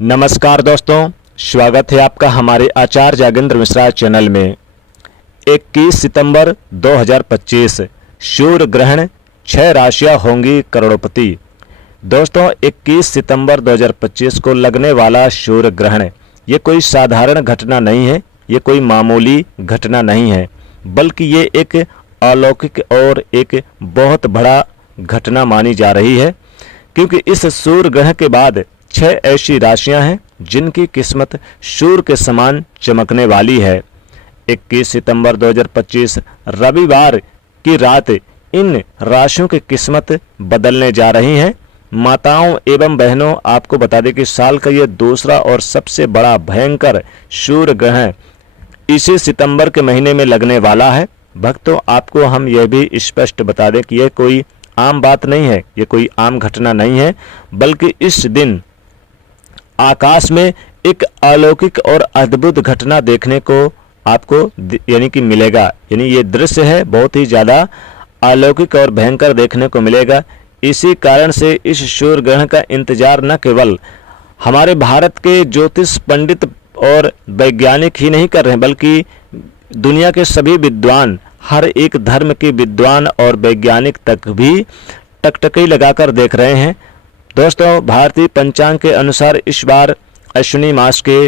नमस्कार दोस्तों, स्वागत है आपका हमारे आचार्य जागेंद्र मिश्रा चैनल में। 21 सितंबर 2025 सूर्य ग्रहण, 6 राशियां होंगी करोड़पति। दोस्तों, 21 सितंबर 2025 को लगने वाला सूर्य ग्रहण ये कोई साधारण घटना नहीं है, ये कोई मामूली घटना नहीं है, बल्कि ये एक अलौकिक और एक बहुत बड़ा घटना मानी जा रही है। क्योंकि इस सूर्य ग्रहण के बाद 6 ऐसी राशियां हैं जिनकी किस्मत सूर्य के समान चमकने वाली है। 21 सितंबर 2025 रविवार की रात इन राशियों की किस्मत बदलने जा रही हैं। माताओं एवं बहनों, आपको बता दें कि साल का ये दूसरा और सबसे बड़ा भयंकर सूर्य ग्रहण इसी सितंबर के महीने में लगने वाला है। भक्तों, आपको हम यह भी स्पष्ट बता दें कि यह कोई आम बात नहीं है, ये कोई आम घटना नहीं है, बल्कि इस दिन आकाश में एक अलौकिक और अद्भुत घटना देखने को आपको यानी कि मिलेगा। यानी ये दृश्य है बहुत ही ज़्यादा अलौकिक और भयंकर देखने को मिलेगा। इसी कारण से इस सूर्य ग्रहण का इंतजार न केवल हमारे भारत के ज्योतिष पंडित और वैज्ञानिक ही नहीं कर रहे हैं, बल्कि दुनिया के सभी विद्वान, हर एक धर्म के विद्वान और वैज्ञानिक तक भी टकटकी लगाकर देख रहे हैं। दोस्तों, भारतीय पंचांग के अनुसार इस बार अश्विनी मास के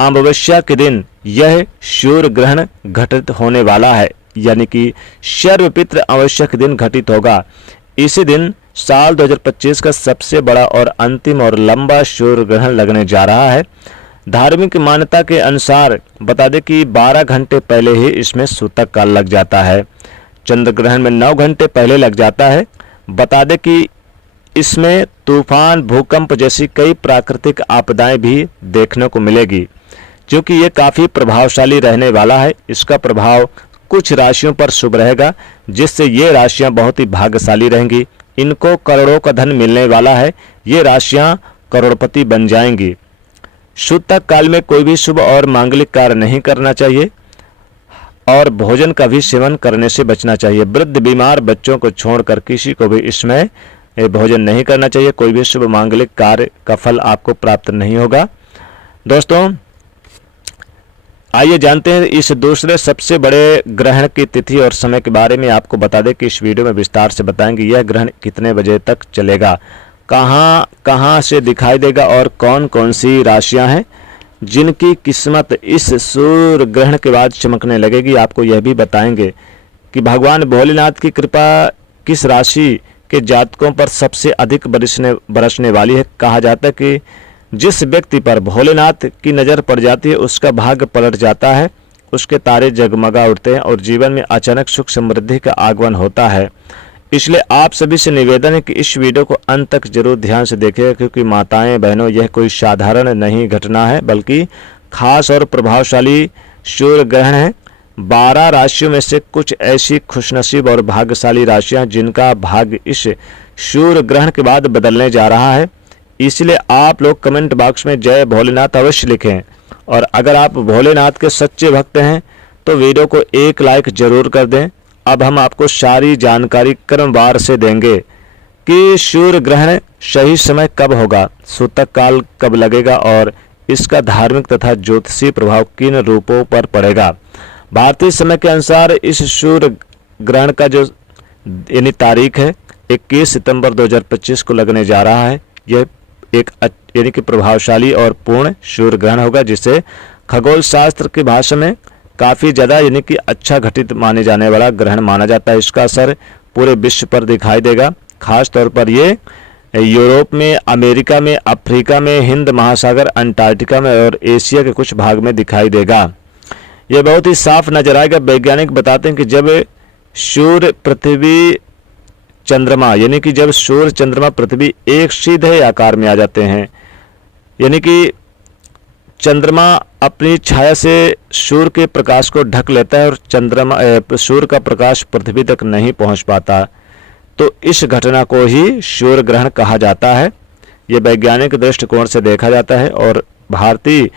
अमावस्या के दिन यह सूर्य ग्रहण घटित होने वाला है, यानी कि सर्वपित्र अमावस्या के दिन घटित होगा। इसी दिन साल 2025 का सबसे बड़ा और अंतिम और लंबा सूर्य ग्रहण लगने जा रहा है। धार्मिक मान्यता के अनुसार बता दें कि 12 घंटे पहले ही इसमें सूतक काल लग जाता है। चंद्र ग्रहण में 9 घंटे पहले लग जाता है। बता दें कि इसमें तूफान, भूकंप जैसी कई प्राकृतिक आपदाएं भी देखने को मिलेगी, क्योंकि ये काफ़ी प्रभावशाली रहने वाला है। इसका प्रभाव कुछ राशियों पर शुभ रहेगा, जिससे ये राशियां बहुत ही भाग्यशाली रहेंगी। इनको करोड़ों का धन मिलने वाला है। ये राशियां करोड़पति बन जाएंगी। सूतक काल में कोई भी शुभ और मांगलिक कार्य नहीं करना चाहिए और भोजन का भी सेवन करने से बचना चाहिए। वृद्ध, बीमार बच्चों को छोड़कर किसी को भी इसमें भोजन नहीं करना चाहिए। कोई भी शुभ मांगलिक कार्य का फल आपको प्राप्त नहीं होगा। दोस्तों, आइए जानते हैं इस दूसरे सबसे बड़े ग्रहण की तिथि और समय के बारे में। आपको बता दें कि इस वीडियो में विस्तार से बताएंगे यह ग्रहण कितने बजे तक चलेगा, कहां से दिखाई देगा और कौन कौन सी राशियां हैं जिनकी किस्मत इस सूर्य ग्रहण के बाद चमकने लगेगी। आपको यह भी बताएंगे कि भगवान भोलेनाथ की कृपा किस राशि के जातकों पर सबसे अधिक बरसने वाली है। कहा जाता है कि जिस व्यक्ति पर भोलेनाथ की नज़र पड़ जाती है उसका भाग्य पलट जाता है, उसके तारे जगमगा उठते हैं और जीवन में अचानक सुख समृद्धि का आगमन होता है। इसलिए आप सभी से निवेदन है कि इस वीडियो को अंत तक जरूर ध्यान से देखिएगा, क्योंकि माताएं बहनों, यह कोई साधारण नहीं घटना है, बल्कि खास और प्रभावशाली सूर्य ग्रहण है। 12 राशियों में से कुछ ऐसी खुशनसीब और भाग्यशाली राशियां जिनका भाग्य इस सूर्य ग्रहण के बाद बदलने जा रहा है। इसलिए आप लोग कमेंट बॉक्स में जय भोलेनाथ अवश्य लिखें, और अगर आप भोलेनाथ के सच्चे भक्त हैं तो वीडियो को एक लाइक जरूर कर दें। अब हम आपको सारी जानकारी क्रमवार से देंगे कि सूर्य ग्रहण सही समय कब होगा, सूतक काल कब लगेगा और इसका धार्मिक तथा ज्योतिषीय प्रभाव किन रूपों पर पड़ेगा। भारतीय समय के अनुसार इस सूर्य ग्रहण का जो यानी तारीख है 21 सितंबर 2025 को लगने जा रहा है। यह एक यानी कि प्रभावशाली और पूर्ण सूर्य ग्रहण होगा, जिसे खगोल शास्त्र की भाषा में काफ़ी ज़्यादा यानी कि अच्छा घटित माने जाने वाला ग्रहण माना जाता है। इसका असर पूरे विश्व पर दिखाई देगा। खास तौर पर ये यूरोप में, अमेरिका में, अफ्रीका में, हिंद महासागर, अंटार्कटिका में और एशिया के कुछ भाग में दिखाई देगा। यह बहुत ही साफ नजर आएगा। वैज्ञानिक बताते हैं कि जब सूर्य, पृथ्वी, चंद्रमा यानी कि जब सूर्य, चंद्रमा, पृथ्वी एक सीधे आकार में आ जाते हैं, यानी कि चंद्रमा अपनी छाया से सूर्य के प्रकाश को ढक लेता है और सूर्य का प्रकाश पृथ्वी तक नहीं पहुंच पाता, तो इस घटना को ही सूर्य ग्रहण कहा जाता है। ये वैज्ञानिक दृष्टिकोण से देखा जाता है। और भारतीय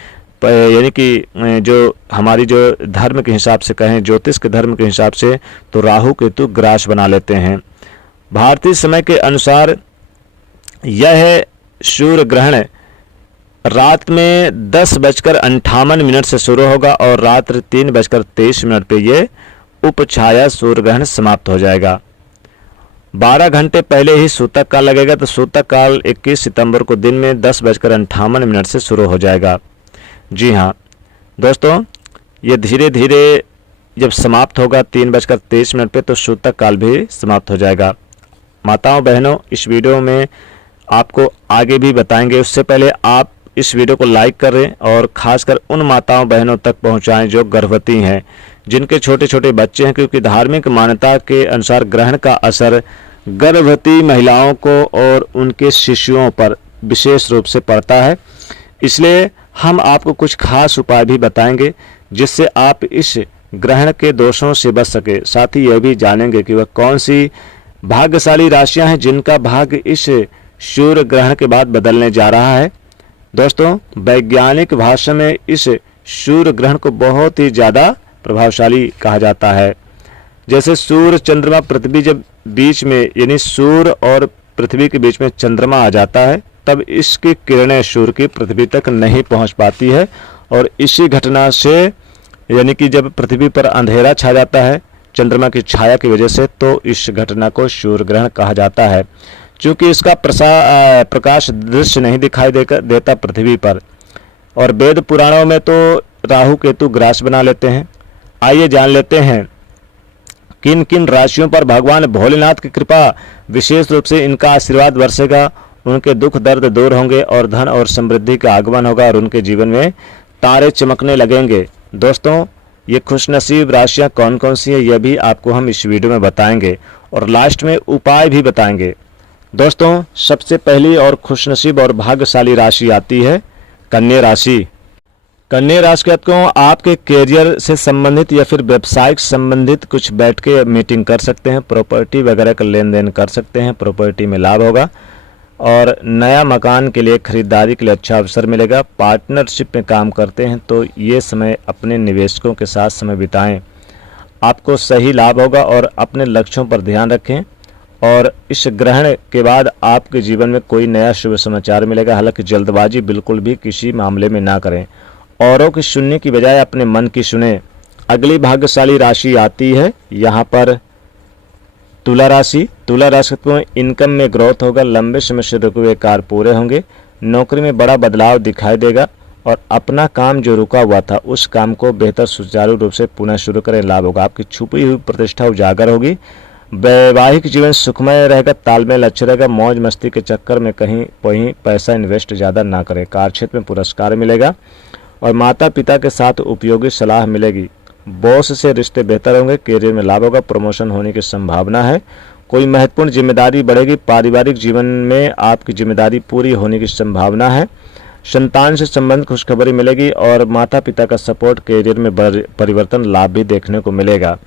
यानी कि जो हमारी जो धर्म के हिसाब से कहें, ज्योतिष के धर्म के हिसाब से, तो राहु केतु ग्रास बना लेते हैं। भारतीय समय के अनुसार यह सूर्य ग्रहण रात में 10:58 से शुरू होगा और रात्रि 3:23 पे ये उपछाया सूर्य ग्रहण समाप्त हो जाएगा। 12 घंटे पहले ही सूतक काल लगेगा, तो सूतक काल 21 सितंबर को दिन में 10:58 से शुरू हो जाएगा। जी हाँ दोस्तों, ये धीरे धीरे जब समाप्त होगा 3:23 पे, तो सूतक काल भी समाप्त हो जाएगा। माताओं बहनों, इस वीडियो में आपको आगे भी बताएंगे, उससे पहले आप इस वीडियो को लाइक करें और खासकर उन माताओं बहनों तक पहुंचाएं जो गर्भवती हैं, जिनके छोटे छोटे बच्चे हैं, क्योंकि धार्मिक मान्यता के अनुसार ग्रहण का असर गर्भवती महिलाओं को और उनके शिशुओं पर विशेष रूप से पड़ता है। इसलिए हम आपको कुछ खास उपाय भी बताएंगे जिससे आप इस ग्रहण के दोषों से बच सके। साथ ही यह भी जानेंगे कि वह कौन सी भाग्यशाली राशियां हैं जिनका भाग्य इस सूर्य ग्रहण के बाद बदलने जा रहा है। दोस्तों, वैज्ञानिक भाषा में इस सूर्य ग्रहण को बहुत ही ज़्यादा प्रभावशाली कहा जाता है। जैसे सूर्य चंद्रमा पृथ्वी जब बीच में, यानी सूर्य और पृथ्वी के बीच में चंद्रमा आ जाता है, तब इसकी किरणें सूर्य की पृथ्वी तक नहीं पहुंच पाती है और इसी घटना से, यानी कि जब पृथ्वी पर अंधेरा छा जाता है चंद्रमा की छाया की वजह से, तो इस घटना को सूर्य ग्रहण कहा जाता है। क्योंकि इसका प्रकाश दृश्य नहीं दिखाई देता पृथ्वी पर, और वेद पुराणों में तो राहु केतु ग्रास बना लेते हैं। आइए जान लेते हैं किन किन राशियों पर भगवान भोलेनाथ की कृपा, विशेष रूप से इनका आशीर्वाद बरसेगा, उनके दुख दर्द दूर होंगे और धन और समृद्धि का आगमन होगा और उनके जीवन में तारे चमकने लगेंगे। दोस्तों, ये खुशनसीब राशियां कौन कौन सी है, यह भी आपको हम इस वीडियो में बताएंगे और लास्ट में उपाय भी बताएंगे। दोस्तों, सबसे पहली और खुशनसीब और भाग्यशाली राशि आती है कन्या राशि। कन्या राशि को आपके कैरियर से संबंधित या फिर व्यवसायिक संबंधित कुछ बैठ के मीटिंग कर सकते हैं, प्रॉपर्टी वगैरह का लेन देन कर सकते हैं, प्रॉपर्टी में लाभ होगा और नया मकान के लिए खरीदारी के लिए अच्छा अवसर मिलेगा। पार्टनरशिप में काम करते हैं तो ये समय अपने निवेशकों के साथ समय बिताएं, आपको सही लाभ होगा और अपने लक्ष्यों पर ध्यान रखें। और इस ग्रहण के बाद आपके जीवन में कोई नया शुभ समाचार मिलेगा। हालांकि जल्दबाजी बिल्कुल भी किसी मामले में ना करें, औरों की सुनने की बजाय अपने मन की सुने। अगली भाग्यशाली राशि आती है यहाँ पर तुला राशि। तुला राशि को इनकम में ग्रोथ होगा, लंबे समय से रुके हुए कार्य पूरे होंगे, नौकरी में बड़ा बदलाव दिखाई देगा और अपना काम जो रुका हुआ था उस काम को बेहतर सुचारू रूप से पुनः शुरू करें, लाभ होगा। आपकी छुपी हुई प्रतिष्ठा उजागर होगी। वैवाहिक जीवन सुखमय रहेगा, तालमेल अच्छा रहेगा। मौज मस्ती के चक्कर में कहीं पैसा इन्वेस्ट ज़्यादा ना करें। कार्यक्षेत्र में पुरस्कार मिलेगा और माता पिता के साथ उपयोगी सलाह मिलेगी। बॉस से रिश्ते बेहतर होंगे, कैरियर में लाभ होगा, प्रमोशन होने की संभावना है। कोई महत्वपूर्ण जिम्मेदारी बढ़ेगी, पारिवारिक जीवन में आपकी जिम्मेदारी पूरी होने की संभावना है। संतान से संबंधित खुशखबरी मिलेगी और माता पिता का सपोर्ट, कैरियर में परिवर्तन, लाभ भी देखने को मिलेगा।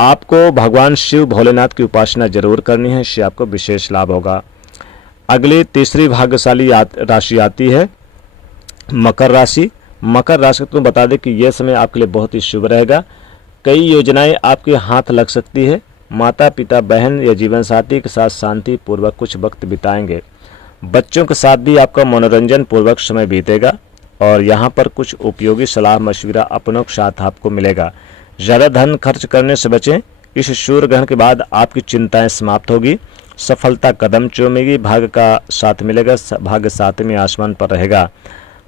आपको भगवान शिव भोलेनाथ की उपासना जरूर करनी है, इससे आपको विशेष लाभ होगा। अगली तीसरी भाग्यशाली राशि आती है मकर राशि। मकर राशि को बता दें कि यह समय आपके लिए बहुत ही शुभ रहेगा। कई योजनाएं आपके हाथ लग सकती है। माता पिता, बहन या जीवन साथी के साथ शांति पूर्वक कुछ वक्त बिताएंगे। बच्चों के साथ भी आपका मनोरंजन पूर्वक समय बीतेगा और यहाँ पर कुछ उपयोगी सलाह मशविरा अपनों के साथ आपको मिलेगा। ज़्यादा धन खर्च करने से बचें। इस सूर्य ग्रहण के बाद आपकी चिंताएं समाप्त होगी, सफलता कदम चूमेगी, भाग्य का साथ मिलेगा, भाग्य साथ में आसमान पर रहेगा।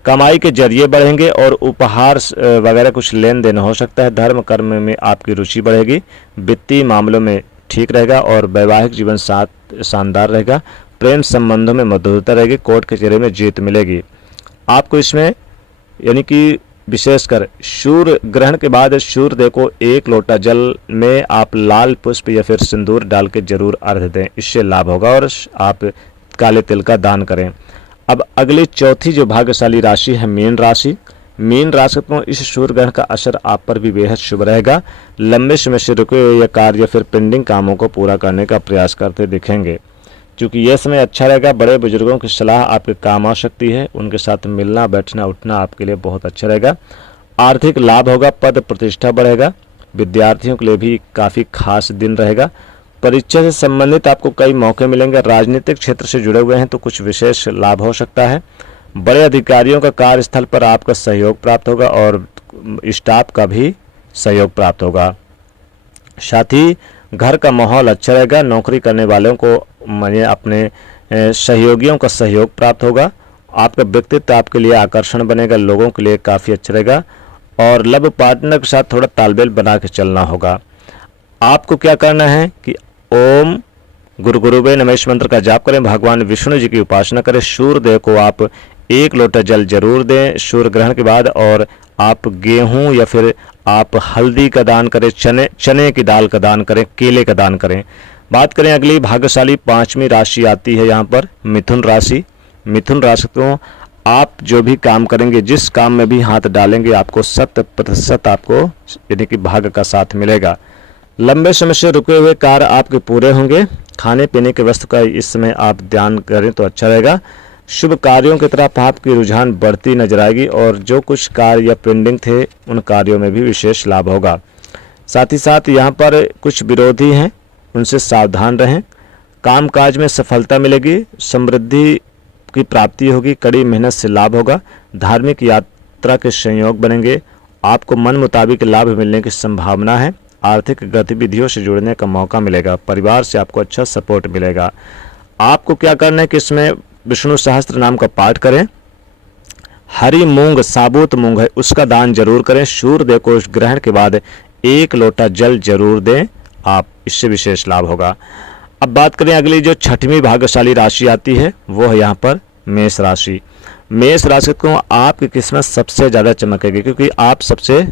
कमाई के जरिए बढ़ेंगे और उपहार वगैरह कुछ लेन देन हो सकता है। धर्म कर्म में आपकी रुचि बढ़ेगी, वित्तीय मामलों में ठीक रहेगा और वैवाहिक जीवन साथ शानदार रहेगा। प्रेम संबंधों में मधुरता रहेगी, कोर्ट कचहरी में जीत मिलेगी। आपको इसमें यानी कि विशेषकर सूर्य ग्रहण के बाद सूर्यदेव को 1 लोटा जल में आप लाल पुष्प या फिर सिंदूर डाल के जरूर अर्घ्य दें, इससे लाभ होगा और आप काले तिल का दान करें। अब अगली चौथी जो भाग्यशाली राशि है मीन राशि। मीन राशि को इस सूर्य ग्रहण का असर आप पर भी बेहद शुभ रहेगा। लंबे समय से रुके हुए कार्य या फिर पेंडिंग कामों को पूरा करने का प्रयास करते दिखेंगे। क्योंकि यह समय अच्छा रहेगा, बड़े बुजुर्गों की सलाह आपके काम आ सकती है, उनके साथ मिलना बैठना उठना आपके लिए बहुत अच्छा रहेगा। आर्थिक लाभ होगा, पद प्रतिष्ठा बढ़ेगा। विद्यार्थियों के लिए भी काफ़ी खास दिन रहेगा। परीक्षा से संबंधित आपको कई मौके मिलेंगे। राजनीतिक क्षेत्र से जुड़े हुए हैं तो कुछ विशेष लाभ हो सकता है। बड़े अधिकारियों का कार्यस्थल पर आपका सहयोग प्राप्त होगा और स्टाफ का भी सहयोग प्राप्त होगा। साथ ही घर का माहौल अच्छा रहेगा। नौकरी करने वालों को माने अपने सहयोगियों का सहयोग प्राप्त होगा। आपका व्यक्तित्व आपके लिए आकर्षण बनेगा, लोगों के लिए काफ़ी अच्छा रहेगा और लव पार्टनर के साथ थोड़ा तालमेल बना के चलना होगा। आपको क्या करना है कि ओम गुरु गुरुवे नमः मंत्र का जाप करें, भगवान विष्णु जी की उपासना करें, सूर्यदेव को आप 1 लोटा जल जरूर दें सूर्य ग्रहण के बाद, और आप गेहूं या फिर आप हल्दी का दान करें, चने की दाल का दान करें, केले का दान करें। बात करें अगली भाग्यशाली 5वीं राशि आती है यहाँ पर मिथुन राशि। मिथुन राशि को आप जो भी काम करेंगे, जिस काम में भी हाथ डालेंगे, आपको 100% आपको यानी कि भाग्य का साथ मिलेगा। लंबे समय से रुके हुए कार्य आपके पूरे होंगे। खाने पीने के वस्तु का इस समय आप ध्यान करें तो अच्छा रहेगा। शुभ कार्यों की तरफ आपकी रुझान बढ़ती नजर आएगी और जो कुछ कार्य या पेंडिंग थे उन कार्यों में भी विशेष लाभ होगा। साथ ही साथ यहाँ पर कुछ विरोधी हैं, उनसे सावधान रहें। कामकाज में सफलता मिलेगी, समृद्धि की प्राप्ति होगी, कड़ी मेहनत से लाभ होगा। धार्मिक यात्रा के संयोग बनेंगे, आपको मन मुताबिक लाभ मिलने की संभावना है। आर्थिक गतिविधियों से जुड़ने का मौका मिलेगा, परिवार से आपको अच्छा सपोर्ट मिलेगा। आपको क्या करना है कि इसमें विष्णु सहस्त्र नाम का पाठ करें। हरी मूंग, साबुत मूंग है उसका दान जरूर करें। सूर्यदेव को ग्रहण के बाद 1 लोटा जल जरूर दें आप, इससे विशेष लाभ होगा। अब बात करें अगली जो 6वीं भाग्यशाली राशि आती है वो है यहाँ पर मेष राशि। मेष राशि को आपकी किस्मत सबसे ज़्यादा चमकेगी क्योंकि आप सबसे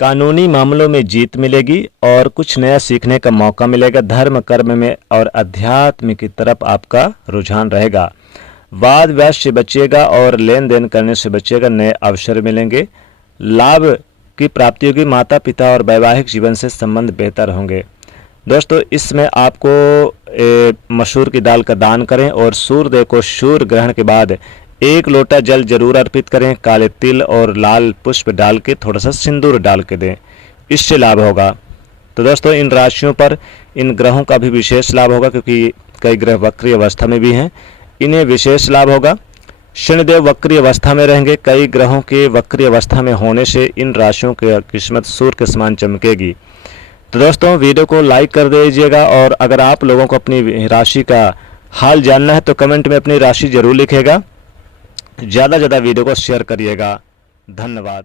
कानूनी मामलों में जीत मिलेगी और कुछ नया सीखने का मौका मिलेगा। धर्म कर्म में और अध्यात्म की तरफ आपका रुझान रहेगा। वाद विवाद से बचिएगा और लेन देन करने से बचिएगा, नए अवसर मिलेंगे। लाभ की प्राप्ति होगी, माता पिता और वैवाहिक जीवन से संबंध बेहतर होंगे। दोस्तों इसमें आपको मसूर की दाल का दान करें और सूर्यदेव को सूर्य ग्रहण के बाद 1 लोटा जल जरूर अर्पित करें। काले तिल और लाल पुष्प डाल के थोड़ा सा सिंदूर डाल के दें, इससे लाभ होगा। तो दोस्तों इन राशियों पर इन ग्रहों का भी विशेष लाभ होगा क्योंकि कई ग्रह वक्री अवस्था में भी हैं, इन्हें विशेष लाभ होगा। शनिदेव वक्री अवस्था में रहेंगे, कई ग्रहों के वक्री अवस्था में होने से इन राशियों की किस्मत सूर्य के समान चमकेगी। तो दोस्तों वीडियो को लाइक कर दीजिएगा और अगर आप लोगों को अपनी राशि का हाल जानना है तो कमेंट में अपनी राशि जरूर लिखेगा। ज़्यादा वीडियो को शेयर करिएगा। धन्यवाद।